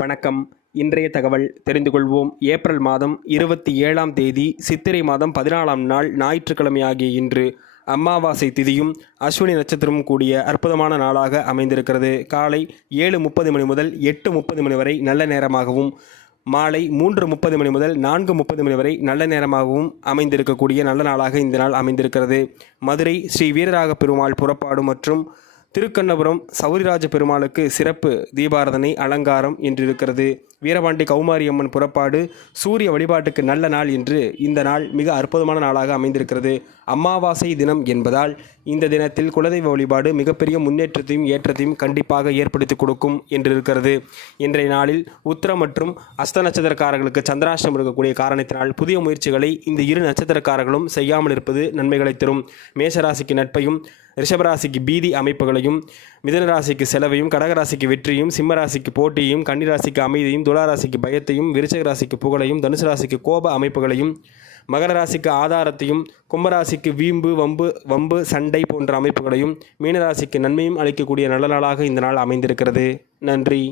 வணக்கம். இன்றைய தகவல் தெரிந்து கொள்வோம். ஏப்ரல் மாதம் 27ஆம் தேதி சித்திரை மாதம் 14ஆம் நாள் ஞாயிற்றுக்கிழமை ஆகிய இன்று அமாவாசை திதியும் அஸ்வினி நட்சத்திரமும் கூடிய அற்புதமான நாளாக அமைந்திருக்கிறது. காலை 7:30 மணி முதல் 8:30 மணி வரை நல்ல நேரமாகவும், மாலை 3:30 மணி முதல் 4:30 மணி வரை நல்ல நேரமாகவும் அமைந்திருக்கக்கூடிய நல்ல நாளாக இந்த நாள் அமைந்திருக்கிறது. மதுரை ஸ்ரீ வீரராக பெருமாள் புறப்பாடு மற்றும் திருக்கண்ணபுரம் சௌரிராஜ பெருமாளுக்கு சிறப்பு தீபாராதனை அலங்காரம் என்றிருக்கிறது. வீரபாண்டி கௌமாரி அம்மன் புறப்பாடு சூரிய வழிபாட்டுக்கு நல்ல நாள் என்று இந்த நாள் மிக அற்புதமான நாளாக அமைந்திருக்கிறது. அமாவாசை தினம் என்பதால் இந்த தினத்தில் குலதெய்வ வழிபாடு மிகப்பெரிய முன்னேற்றத்தையும் ஏற்றத்தையும் கண்டிப்பாக ஏற்படுத்தி கொடுக்கும் என்றிருக்கிறது. இன்றைய நாளில் உத்திரம் மற்றும் அஸ்த நட்சத்திரக்காரர்களுக்கு சந்திராஷ்டமம் இருக்கக்கூடிய காரணத்தினால் புதிய முயற்சிகளை இந்த இரு நட்சத்திரக்காரர்களும் செய்யாமல் இருப்பது நன்மைகளை தரும். மேஷராசிக்கு நட்பையும், ரிஷபராசிக்கு பீதி அமைப்புகளையும், மிதுனராசிக்கு செலவையும், கடகராசிக்கு வெற்றியும், சிம்மராசிக்கு போட்டியையும், கன்னிராசிக்கு அமைதியும், துளாராசிக்கு பயத்தையும், விருச்சக ராசிக்கு புகழையும், தனுசு ராசிக்கு கோப அமைப்புகளையும், மகர ராசிக்கு ஆதாரத்தையும், கும்பராசிக்கு வீம்பு வம்பு சண்டை போன்ற அமைப்புகளையும், மீனராசிக்கு நன்மையும் அளிக்கக்கூடிய நல்ல நாளாக இந்த நாள் அமைந்திருக்கிறது. நன்றி.